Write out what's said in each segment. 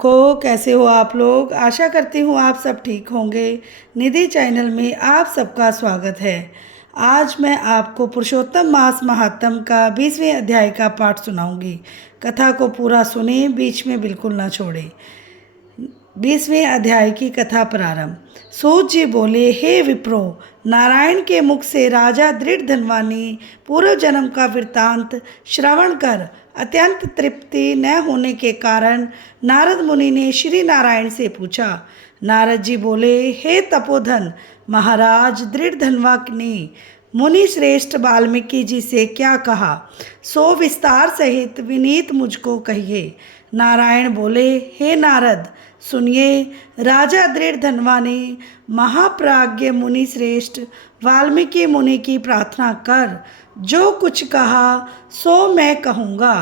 मूर्खों, कैसे हो आप लोग। आशा करती हूँ आप सब ठीक होंगे। निधि चैनल में आप सबका स्वागत है। आज मैं आपको पुरुषोत्तम मास महात्म का 20वें अध्याय का पाठ सुनाऊंगी। कथा को पूरा सुने, बीच में बिल्कुल ना छोड़ें। 20वें अध्याय की कथा प्रारंभ। सूत जी बोले, हे विप्रो, नारायण के मुख से राजा दृढ़ धनवा ने पूर्व जन्म का वृत्तांत श्रवण कर अत्यंत तृप्ति न होने के कारण नारद मुनि ने श्री नारायण से पूछा। नारद जी बोले, हे तपोधन महाराज, दृढ़ धनवा ने मुनि श्रेष्ठ वाल्मीकि जी से क्या कहा, सो विस्तार सहित विनीत मुझको कहिए। नारायण बोले, हे नारद सुनिए। राजा दृढ़ धनवा ने महाप्राज्ञ मुनि श्रेष्ठ वाल्मीकि मुनि की प्रार्थना कर जो कुछ कहा सो मैं कहूँगा।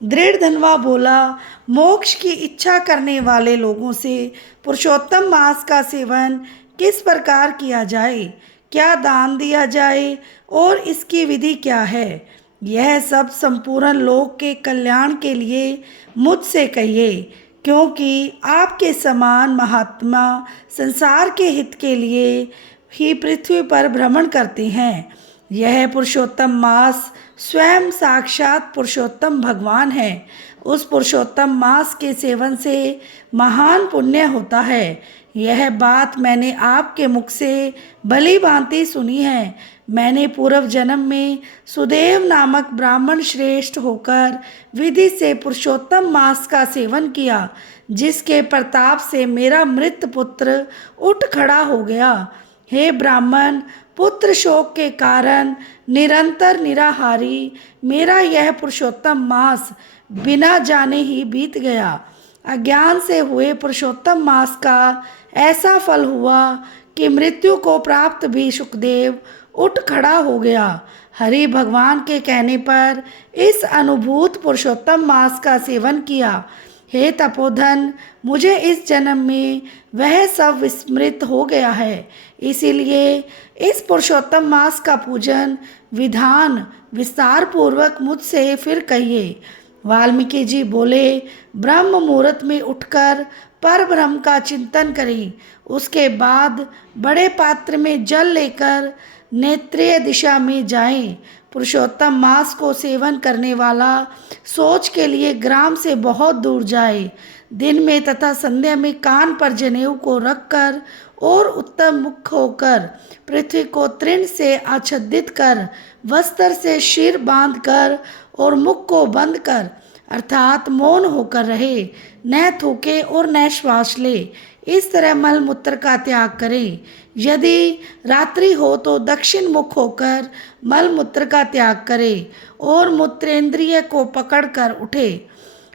दृढ़ धनवा बोला, मोक्ष की इच्छा करने वाले लोगों से पुरुषोत्तम मास का सेवन किस प्रकार किया जाए, क्या दान दिया जाए और इसकी विधि क्या है, यह सब संपूर्ण लोक के कल्याण के लिए मुझसे कहिए, क्योंकि आपके समान महात्मा संसार के हित के लिए ही पृथ्वी पर भ्रमण करते हैं। यह पुरुषोत्तम मास स्वयं साक्षात पुरुषोत्तम भगवान है। उस पुरुषोत्तम मास के सेवन से महान पुण्य होता है। यह बात मैंने आपके मुख से भली भांति सुनी है। मैंने पूर्व जन्म में सुदेव नामक ब्राह्मण श्रेष्ठ होकर विधि से पुरुषोत्तम मास का सेवन किया, जिसके प्रताप से मेरा मृत पुत्र उठ खड़ा हो गया। हे ब्राह्मण, पुत्र शोक के कारण निरंतर निराहारी मेरा यह पुरुषोत्तम मास बिना जाने ही बीत गया। अज्ञान से हुए पुरुषोत्तम मास का ऐसा फल हुआ कि मृत्यु को प्राप्त भी सुखदेव उठ खड़ा हो गया। हरि भगवान के कहने पर इस अनुभूत पुरुषोत्तम मास का सेवन किया। हे तपोधन, मुझे इस जन्म में वह सब विस्मृत हो गया है, इसीलिए इस पुरुषोत्तम मास का पूजन विधान विस्तार पूर्वक मुझसे फिर कहिए। वाल्मीकि जी बोले, ब्रह्म मुहूर्त में उठकर पर ब्रह्म का चिंतन करें, उसके बाद बड़े पात्र में जल लेकर नेत्रीय दिशा में जाएं। पुरुषोत्तम मास को सेवन करने वाला सोच के लिए ग्राम से बहुत दूर जाए। दिन में तथा संध्या में कान पर जनेऊ को रखकर और उत्तम मुख होकर पृथ्वी को तृण से आच्छादित कर वस्त्र से सिर बांध कर और मुख को बंद कर अर्थात मौन होकर रहे, न थूके और न श्वास ले। इस तरह मल मूत्र का त्याग करें। यदि रात्रि हो तो दक्षिण मुख होकर मल मूत्र का त्याग करें और मूत्रेंद्रिय को पकड़कर उठे।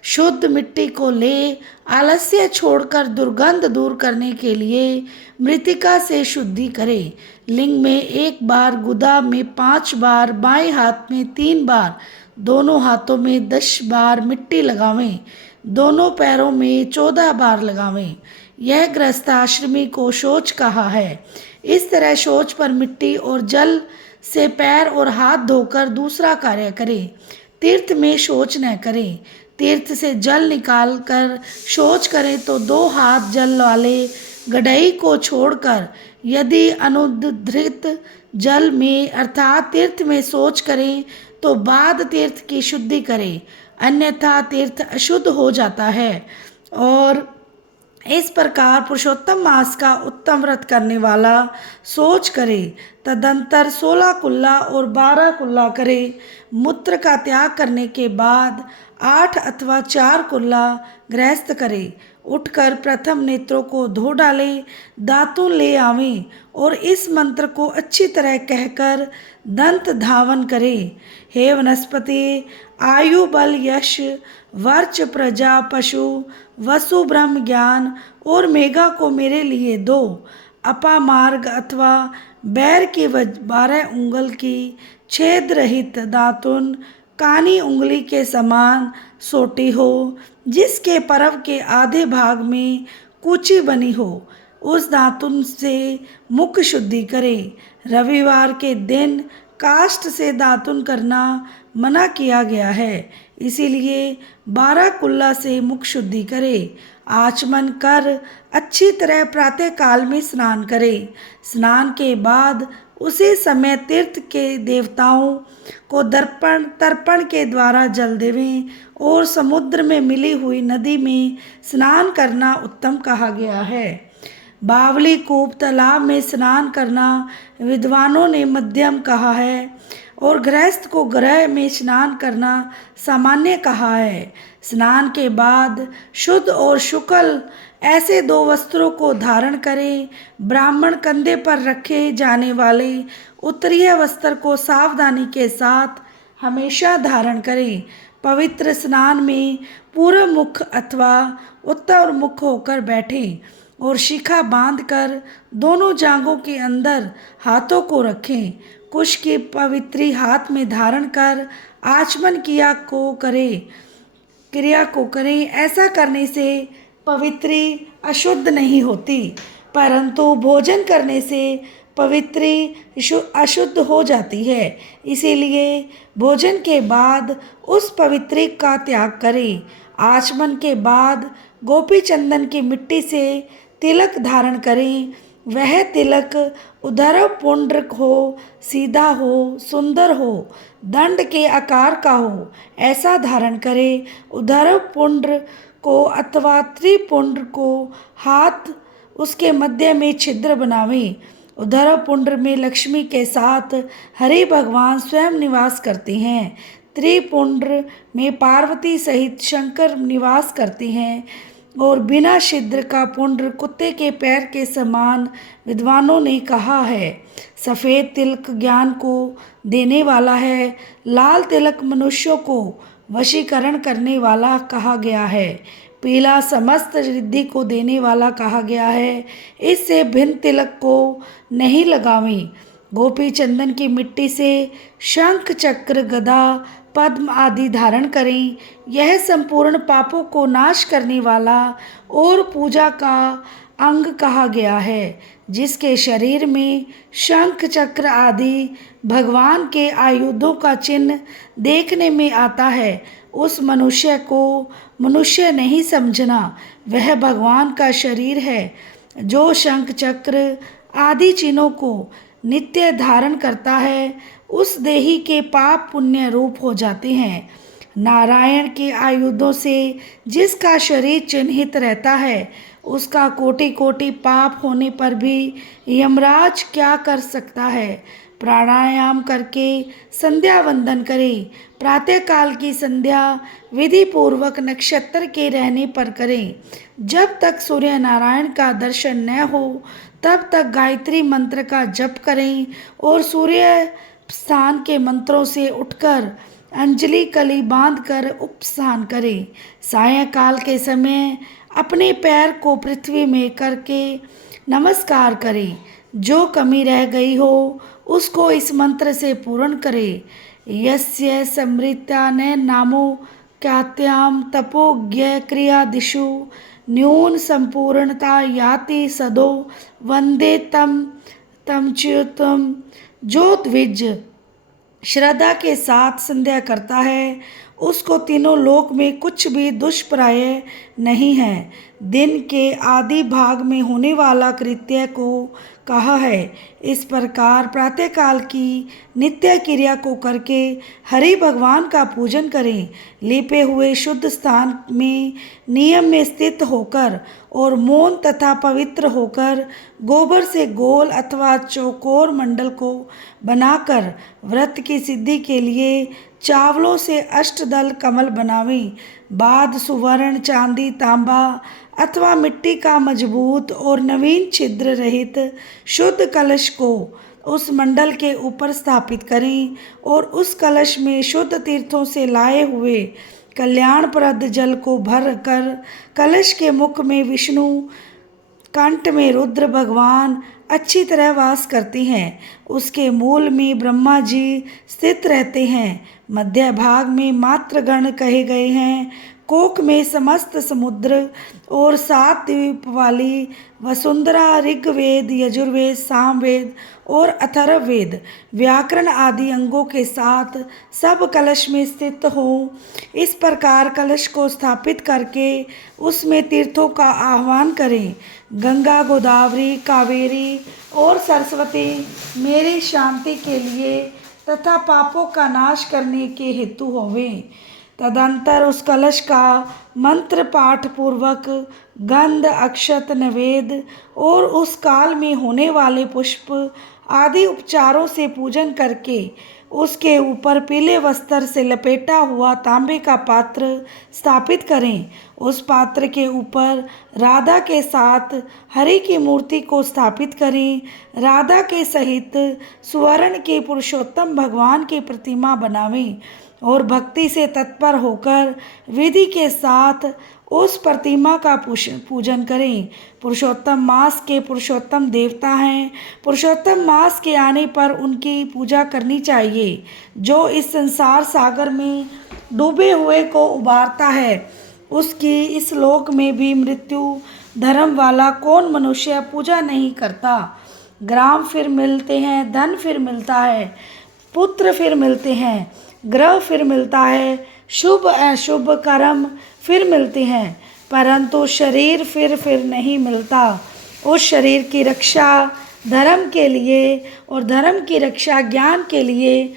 शुद्ध मिट्टी को ले आलस्य छोड़कर दुर्गंध दूर करने के लिए मृतिका से शुद्धि करें। लिंग में 1 बार, गुदा में 5 बार, बाएं हाथ में 3 बार, दोनों हाथों में 10 बार मिट्टी लगावें, दोनों पैरों में 14 बार लगावें। यह गृहस्थाश्रमी को शौच कहा है। इस तरह शौच पर मिट्टी और जल से पैर और हाथ धोकर दूसरा कार्य करें। तीर्थ में शौच न करें। तीर्थ से जल निकाल कर शौच करें तो 2 हाथ जल वाले गड़ई को छोड़कर यदि अनुद्धृत जल में अर्थात तीर्थ में शौच करें तो बाद तीर्थ की शुद्धि करें, अन्यथा तीर्थ अशुद्ध हो जाता है। और इस प्रकार पुरुषोत्तम मास का उत्तम व्रत करने वाला सोच करे। तदंतर 16 कुल्ला और 12 कुल्ला करे। मूत्र का त्याग करने के बाद 8 अथवा 4 कुल्ला गृहस्थ करे। उठकर प्रथम नेत्रों को धो डाले, दातुन ले आवें और इस मंत्र को अच्छी तरह कहकर दंत धावन करे। हे वनस्पति, आयु बल यश वर्च प्रजा पशु वसु ब्रह्म ज्ञान और मेघा को मेरे लिए दो। अपा मार्ग अथवा बैर की 12 उंगल की छेद रहित दातुन कानी उंगली के समान सोटी हो, जिसके परव के आधे भाग में कूची बनी हो, उस दातुन से मुख शुद्धि करें। रविवार के दिन काष्ठ से दातुन करना मना किया गया है, इसीलिए 12 कुल्ला से मुख शुद्धि करे। आचमन कर अच्छी तरह प्रातः काल में स्नान करे। स्नान के बाद उसी समय तीर्थ के देवताओं को तर्पण के द्वारा जल देवें और समुद्र में मिली हुई नदी में स्नान करना उत्तम कहा गया है। बावली कूप तालाब में स्नान करना विद्वानों ने मध्यम कहा है और गृहस्थ को गृह में स्नान करना सामान्य कहा है। स्नान के बाद शुद्ध और शुक्ल ऐसे 2 वस्त्रों को धारण करें। ब्राह्मण कंधे पर रखे जाने वाले उत्तरीय वस्त्र को सावधानी के साथ हमेशा धारण करें। पवित्र स्नान में पूर्व मुख अथवा उत्तर मुख होकर बैठें और शिखा बांधकर दोनों जांघों के अंदर हाथों को रखें। कुश की पवित्री हाथ में धारण कर आचमन क्रिया को करें। ऐसा करने से पवित्री अशुद्ध नहीं होती, परंतु भोजन करने से पवित्री अशुद्ध हो जाती है। इसीलिए भोजन के बाद उस पवित्री का त्याग करें। आचमन के बाद गोपी चंदन की मिट्टी से तिलक धारण करें। वह तिलक उदर पुंड्र हो, सीधा हो, सुंदर हो, दंड के आकार का हो, ऐसा धारण करें। उदर पुंड्र को अथवा त्रिपुंड्र को हाथ उसके मध्य में छिद्र बनावें। उदर पुंड्र में लक्ष्मी के साथ हरि भगवान स्वयं निवास करते हैं। त्रिपुंड्र में पार्वती सहित शंकर निवास करते हैं और बिना छिद्र का पुंड्र कुत्ते के पैर के समान विद्वानों ने कहा है। सफ़ेद तिलक ज्ञान को देने वाला है। लाल तिलक मनुष्यों को वशीकरण करने वाला कहा गया है। पीला समस्त रिद्धि को देने वाला कहा गया है। इससे भिन्न तिलक को नहीं लगावें। गोपी चंदन की मिट्टी से शंख चक्र गदा पद्म आदि धारण करें। यह संपूर्ण पापों को नाश करने वाला और पूजा का अंग कहा गया है। जिसके शरीर में शंख चक्र आदि भगवान के आयुधों का चिन्ह देखने में आता है, उस मनुष्य को मनुष्य नहीं समझना, वह भगवान का शरीर है। जो शंख चक्र आदि चिन्हों को नित्य धारण करता है, उस देही के पाप पुण्य रूप हो जाते हैं। नारायण के आयुधों से जिसका शरीर चिन्हित रहता है, उसका कोटि कोटि पाप होने पर भी यमराज क्या कर सकता है। प्राणायाम करके संध्या वंदन करें। प्रातःकाल की संध्या विधि पूर्वक नक्षत्र के रहने पर करें। जब तक सूर्य नारायण का दर्शन न हो तब तक गायत्री मंत्र का जप करें और सूर्य स्थान के मंत्रों से उठकर अंजलि कली बांधकर उपस्थान करें। सायंकाल के समय अपने पैर को पृथ्वी में करके नमस्कार करें। जो कमी रह गई हो उसको इस मंत्र से पूर्ण करें। यस्य समृत्या न नामो ख्यात्याम तपोज्ञ क्रिया दिशु न्यून संपूर्णता याति सदो वंदे तम च्युतम। जो द्विज श्रद्धा के साथ संध्या करता है, उसको तीनों लोक में कुछ भी दुष्प्राय नहीं है। दिन के आदि भाग में होने वाला कृत्य को कहा है। इस प्रकार प्रातःकाल की नित्य क्रिया को करके हरि भगवान का पूजन करें। लिपे हुए शुद्ध स्थान में नियम में स्थित होकर और मौन तथा पवित्र होकर गोबर से गोल अथवा चौकोर मंडल को बनाकर व्रत की सिद्धि के लिए चावलों से अष्टदल कमल बनावें। बाद सुवर्ण, चांदी, तांबा अथवा मिट्टी का मजबूत और नवीन छिद्र रहित शुद्ध कलश को उस मंडल के ऊपर स्थापित करें और उस कलश में शुद्ध तीर्थों से लाए हुए कल्याणप्रद जल को भर कर कलश के मुख में विष्णु, कंठ में रुद्र भगवान अच्छी तरह वास करते हैं। उसके मूल में ब्रह्मा जी स्थित रहते हैं। मध्य भाग में मात्रगण कहे गए हैं। कोक में समस्त समुद्र और 7 द्वीप वाली वसुंधरा, ऋग्वेद, यजुर्वेद, सामवेद और अथर्ववेद, व्याकरण आदि अंगों के साथ सब कलश में स्थित हो। इस प्रकार कलश को स्थापित करके उसमें तीर्थों का आह्वान करें। गंगा, गोदावरी, कावेरी और सरस्वती मेरी शांति के लिए तथा पापों का नाश करने के हेतु होवें। तदंतर उस कलश का मंत्र पाठ पूर्वक गंध, अक्षत, नैवेद्य और उस काल में होने वाले पुष्प आदि उपचारों से पूजन करके उसके ऊपर पीले वस्त्र से लपेटा हुआ तांबे का पात्र स्थापित करें। उस पात्र के ऊपर राधा के साथ हरि की मूर्ति को स्थापित करें। राधा के सहित स्वर्ण के पुरुषोत्तम भगवान की प्रतिमा बनावें और भक्ति से तत्पर होकर विधि के साथ उस प्रतिमा का पूजन करें। पुरुषोत्तम मास के पुरुषोत्तम देवता हैं। पुरुषोत्तम मास के आने पर उनकी पूजा करनी चाहिए। जो इस संसार सागर में डूबे हुए को उबारता है, उसकी इस लोक में भी मृत्यु धर्म वाला कौन मनुष्य पूजा नहीं करता। ग्राम फिर मिलते हैं, धन फिर मिलता है, पुत्र फिर मिलते हैं, ग्रह फिर मिलता है, शुभ अशुभ कर्म फिर मिलते हैं, परंतु शरीर फिर नहीं मिलता। उस शरीर की रक्षा धर्म के लिए और धर्म की रक्षा ज्ञान के लिए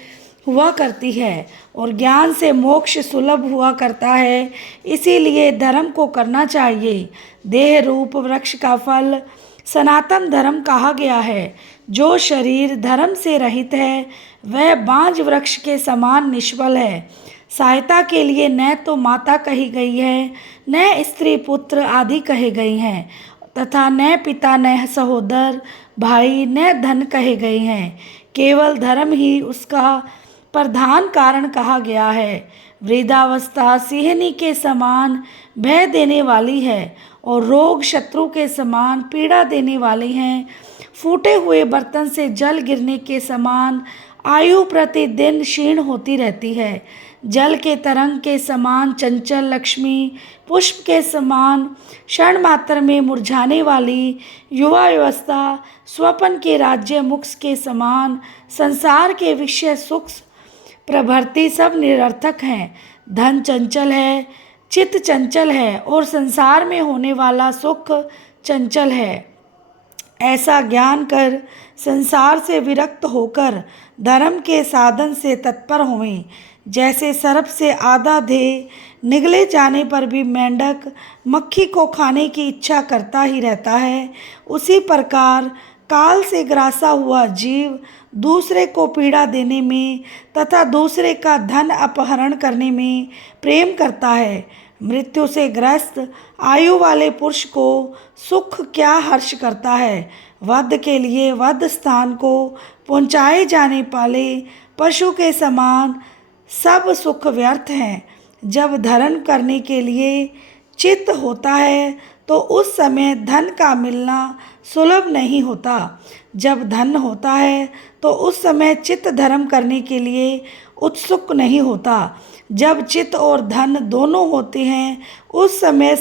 हुआ करती है और ज्ञान से मोक्ष सुलभ हुआ करता है। इसीलिए धर्म को करना चाहिए। देह रूप वृक्ष का फल सनातन धर्म कहा गया है। जो शरीर धर्म से रहित है वह बांझ वृक्ष के समान निष्फल है। सहायता के लिए न तो माता कही गई है, न स्त्री पुत्र आदि कहे गए हैं, तथा न पिता, न सहोदर भाई, न धन कहे गए हैं। केवल धर्म ही उसका प्रधान कारण कहा गया है। वृद्धावस्था सिंहनी के समान भय देने वाली है और रोग शत्रु के समान पीड़ा देने वाले हैं। फूटे हुए बर्तन से जल गिरने के समान आयु प्रतिदिन क्षीण होती रहती है। जल के तरंग के समान चंचल लक्ष्मी, पुष्प के समान क्षण मात्र में मुरझाने वाली युवा अवस्था, स्वप्न के राज्य मुक्स के समान संसार के विषय सुख प्रभृति सब निरर्थक हैं। धन चंचल है, चित्त चंचल है और संसार में होने वाला सुख चंचल है। ऐसा ज्ञान कर संसार से विरक्त होकर धर्म के साधन से तत्पर होवें। जैसे सर्प से आधा देह निगले जाने पर भी मेंढक मक्खी को खाने की इच्छा करता ही रहता है, उसी प्रकार काल से ग्रासा हुआ जीव दूसरे को पीड़ा देने में तथा दूसरे का धन अपहरण करने में प्रेम करता है। मृत्यु से ग्रस्त आयु वाले पुरुष को सुख क्या हर्ष करता है। वध के लिए वध स्थान को पहुँचाए जाने वाले पशु के समान सब सुख व्यर्थ हैं। जब धर्म करने के लिए चित्त होता है तो उस समय धन का मिलना सुलभ नहीं होता। जब धन होता है तो उस समय चित्त धर्म करने के लिए उत्सुक नहीं होता। जब चित्त और धन दोनों होते हैं उस समय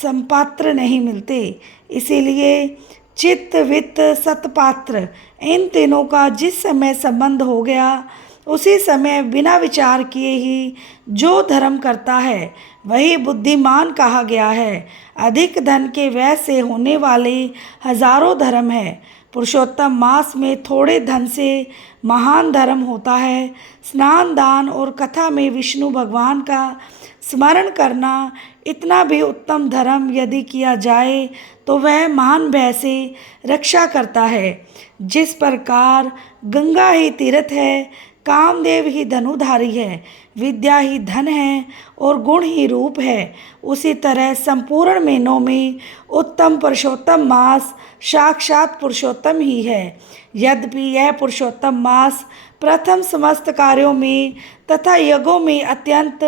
संपात्र नहीं मिलते। इसीलिए चित्त, वित्त, सत्पात्र इन तीनों का जिस समय संबंध हो गया उसी समय बिना विचार किए ही जो धर्म करता है वही बुद्धिमान कहा गया है। अधिक धन के व्यय से होने वाले हजारों धर्म है। पुरुषोत्तम मास में थोड़े धन से महान धर्म होता है। स्नान, दान और कथा में विष्णु भगवान का स्मरण करना इतना भी उत्तम धर्म यदि किया जाए तो वह महान भय से रक्षा करता है। जिस प्रकार गंगा ही तीर्थ है, कामदेव ही धनुधारी है, विद्या ही धन है और गुण ही रूप है, उसी तरह संपूर्ण महीनों में उत्तम पुरुषोत्तम मास साक्षात पुरुषोत्तम ही है। यद्यपि यह पुरुषोत्तम मास प्रथम समस्त कार्यों में तथा यज्ञों में अत्यंत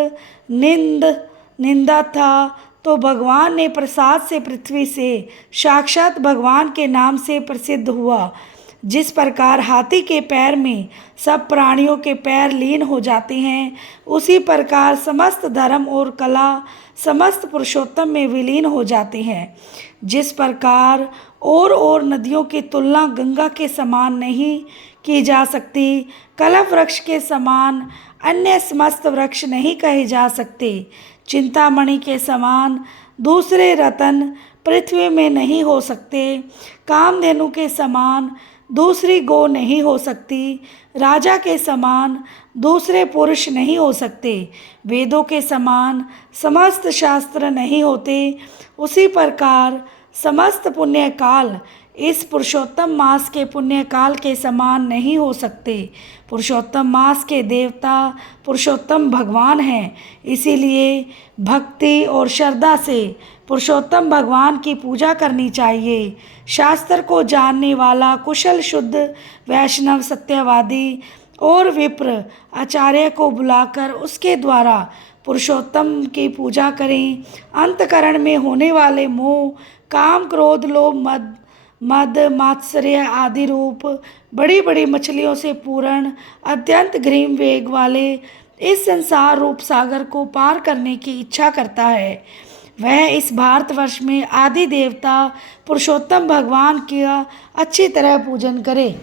निंदा था, तो भगवान ने प्रसाद से पृथ्वी से साक्षात भगवान के नाम से प्रसिद्ध हुआ। जिस प्रकार हाथी के पैर में सब प्राणियों के पैर लीन हो जाते हैं, उसी प्रकार समस्त धर्म और कला समस्त पुरुषोत्तम में विलीन हो जाते हैं। जिस प्रकार और नदियों की तुलना गंगा के समान नहीं की जा सकती, कल्प वृक्ष के समान अन्य समस्त वृक्ष नहीं कहे जा सकते, चिंतामणि के समान दूसरे रतन पृथ्वी में नहीं हो सकते, कामधेनु के समान दूसरी गौ नहीं हो सकती, राजा के समान दूसरे पुरुष नहीं हो सकते, वेदों के समान समस्त शास्त्र नहीं होते, उसी प्रकार समस्त पुण्य काल इस पुरुषोत्तम मास के पुण्य काल के समान नहीं हो सकते। पुरुषोत्तम मास के देवता पुरुषोत्तम भगवान हैं, इसीलिए भक्ति और श्रद्धा से पुरुषोत्तम भगवान की पूजा करनी चाहिए। शास्त्र को जानने वाला कुशल शुद्ध वैष्णव सत्यवादी और विप्र आचार्य को बुलाकर उसके द्वारा पुरुषोत्तम की पूजा करें। अंतकरण में होने वाले मोह, काम, क्रोध, लोभ, मद, मात्सर्य आदि रूप बड़ी बड़ी मछलियों से पूर्ण अत्यंत ग्रीम वेग वाले इस संसार रूप सागर को पार करने की इच्छा करता है, वह इस भारतवर्ष में आदि देवता पुरुषोत्तम भगवान का अच्छी तरह पूजन करे।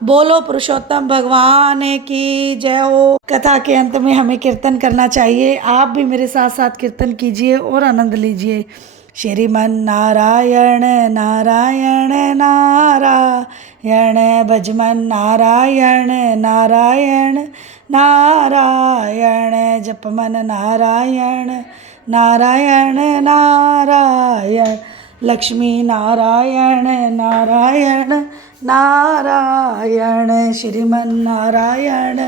बोलो पुरुषोत्तम भगवान की जय हो। कथा के अंत में हमें कीर्तन करना चाहिए। आप भी मेरे साथ साथ कीर्तन कीजिए और आनंद लीजिए। श्रीमन नारायण नारायण नारायण, भजमन नारायण नारायण नारायण, जपमन नारायण नारायण नारायण, लक्ष्मी नारायण नारायण नारायण, श्रीमन नारायण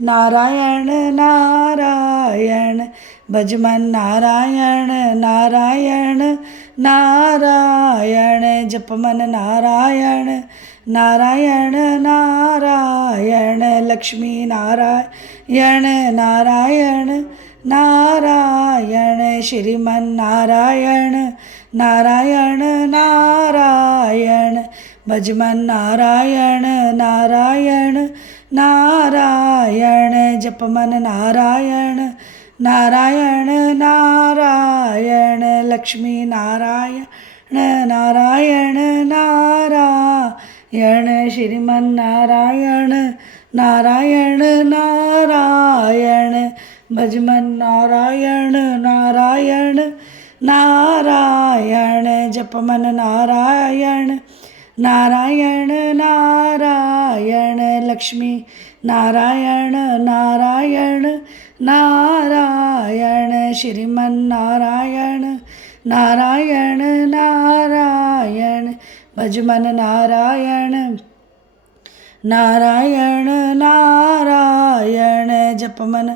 नारायण नारायण, भजमन नारायण नारायण नारायण, जपमन नारायण नारायण नारायण, लक्ष्मी नारायण नारायण नारायण, श्रीमन नारायण नारायण नारायण, भजमन नारायण नारायण नारायण, जपमन नारायण नारायण नारायण, लक्ष्मी नारायण नारायण नारायण, श्रीमन नारायण नारायण नारायण, भजमन नारायण नारायण नारायण, जपमन नारायण नारायण नारायण, लक्ष्मी नारायण नारायण नारायण, श्रीमन नारायण नारायण नारायण, भजमन नारायण नारायण नारायण, जपमन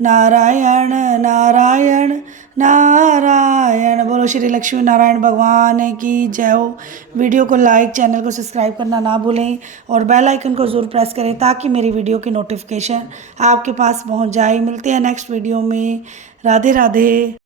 नारायण नारायण नारायण। बोलो श्री लक्ष्मी नारायण भगवान की जय हो। वीडियो को लाइक, चैनल को सब्सक्राइब करना ना भूलें और बेल आइकन को ज़रूर प्रेस करें ताकि मेरी वीडियो की नोटिफिकेशन आपके पास पहुंच जाए। मिलते हैं नेक्स्ट वीडियो में। राधे राधे।